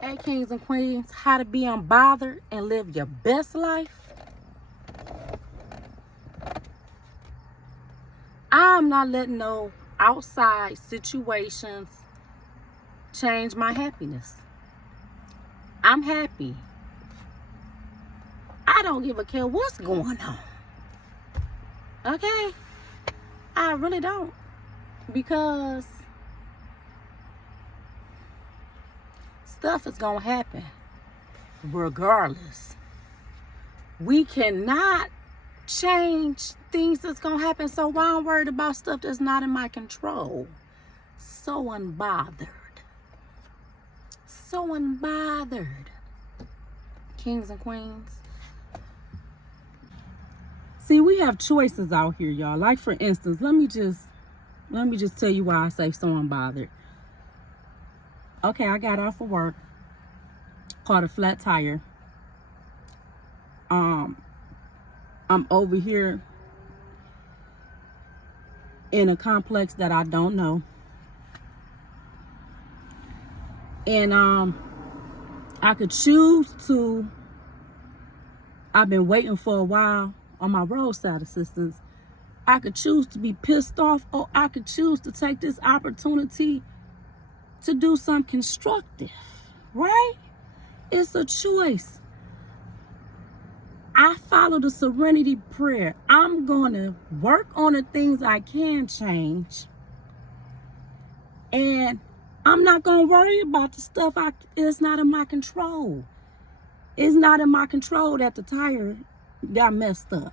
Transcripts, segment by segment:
Hey, kings and queens, how to be unbothered and live your best life. I'm not letting no outside situations change my happiness. I'm happy. I don't give a care what's going on. Okay? I really don't. Because stuff is going to happen regardless. We cannot change things that's going to happen, so why I'm worried about stuff that's not in my control. So unbothered. So unbothered. Kings and queens. See, we have choices out here, y'all. Like, for instance, let me just tell you why I say so unbothered. Okay, I got off of work, caught a flat tire. I'm over here in a complex that I don't know. And I could choose to, I've been waiting for a while on my roadside assistance. I could choose to be pissed off, or I could choose to take this opportunity to do something constructive, right? It's a choice. I follow the serenity prayer. I'm going to work on the things I can change. And I'm not going to worry about the stuff it's not in my control. It's not in my control that the tire got messed up.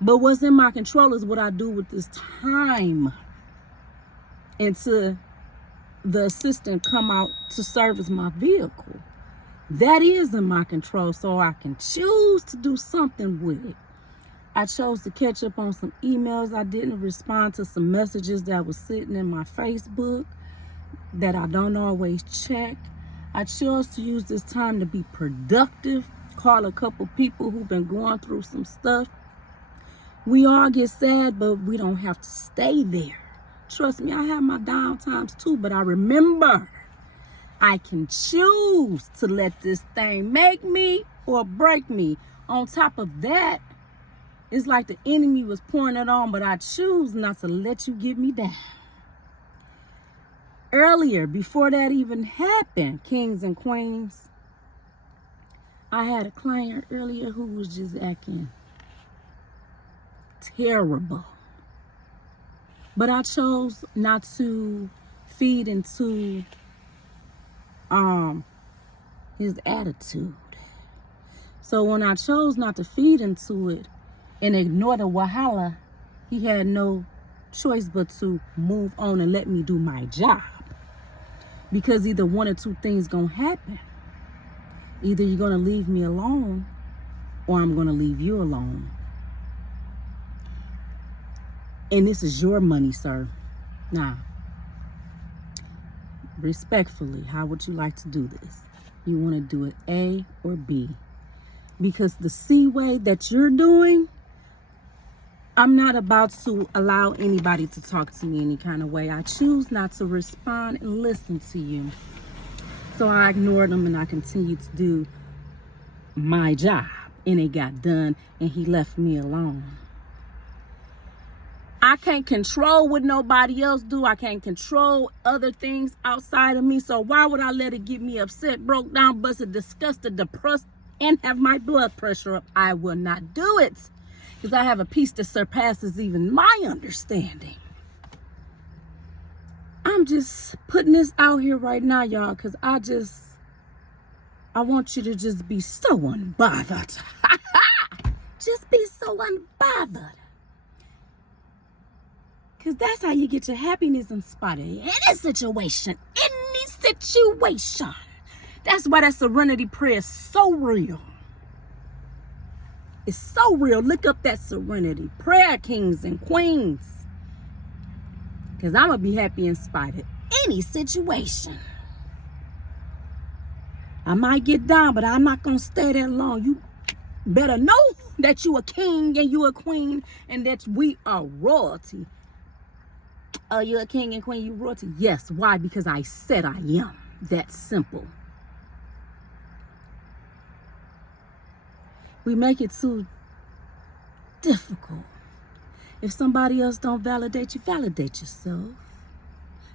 But what's in my control is what I do with this time until the assistant come out to service my vehicle. That is in my control, so I can choose to do something with it. I chose to catch up on some emails. I didn't respond to some messages that was sitting in my Facebook that I don't always check. I chose to use this time to be productive, call a couple people who've been going through some stuff. We all get sad, but we don't have to stay there. Trust me, I have my down times too, but I remember I can choose to let this thing make me or break me. On top of that, it's like the enemy was pouring it on, but I choose not to let you get me down. Earlier, before that even happened, kings and queens, I had a client earlier who was just acting terrible. But I chose not to feed into his attitude. So when I chose not to feed into it and ignore the wahala, he had no choice but to move on and let me do my job. Because either one or two things gonna happen. Either you're gonna leave me alone or I'm gonna leave you alone. And this is your money, sir. Now, respectfully, how would you like to do this? You want to do it A or B? Because the C way that you're doing, I'm not about to allow anybody to talk to me any kind of way. I choose not to respond and listen to you. So I ignored him and I continued to do my job. And it got done and he left me alone. I can't control what nobody else do. I can't control other things outside of me. So why would I let it get me upset, broke down, busted, disgusted, depressed, and have my blood pressure up? I will not do it. Because I have a peace that surpasses even my understanding. I'm just putting this out here right now, y'all, because I want you to just be so unbothered. Just be so unbothered. Because that's how you get your happiness in spite of any situation. Any situation. That's why that serenity prayer is so real. It's so real. Look up that serenity prayer, kings and queens. Because I'm going to be happy in spite of any situation. I might get down, but I'm not going to stay that long. You better know that you a king and you a queen and that we are royalty. You're a king and queen, you royalty? Yes. Why? Because I said I am. that simple. We make it too difficult. If somebody else don't validate you, validate yourself.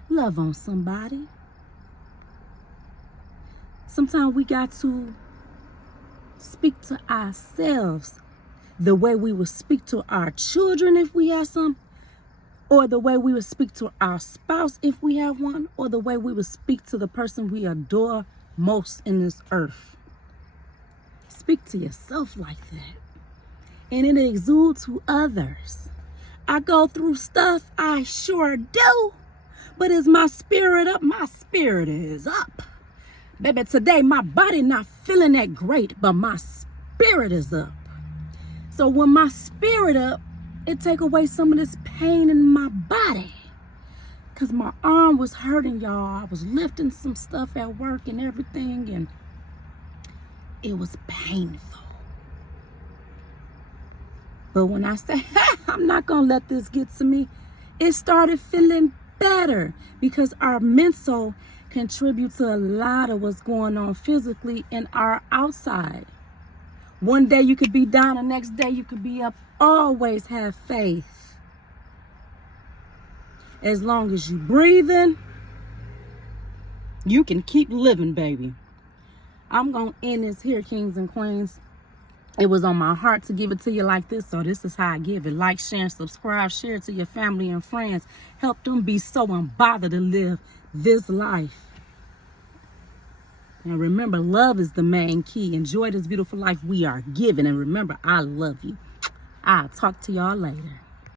Love on somebody. Sometimes we got to speak to ourselves the way we would speak to our children if we have some, or the way we would speak to our spouse if we have one, or the way we would speak to the person we adore most in this earth. Speak to yourself like that. And it exudes to others. I go through stuff, I sure do. But is my spirit up? My spirit is up. Baby, today my body not feeling that great, but my spirit is up. So when my spirit up, it take away some of this pain in my body. Because my arm was hurting, y'all. I was lifting some stuff at work and everything, and it was painful. But when I say, I'm not going to let this get to me, it started feeling better, because our mental contributes to a lot of what's going on physically in our outside. One day you could be down, the next day you could be up. Always have faith. As long as you breathing, you can keep living, baby. I'm going to end this here, kings and queens. It was on my heart to give it to you like this, so this is how I give it. Like, share, and subscribe. Share it to your family and friends. Help them be so unbothered to live this life. And remember, love is the main key. Enjoy this beautiful life we are given. And remember, I love you. I'll talk to y'all later.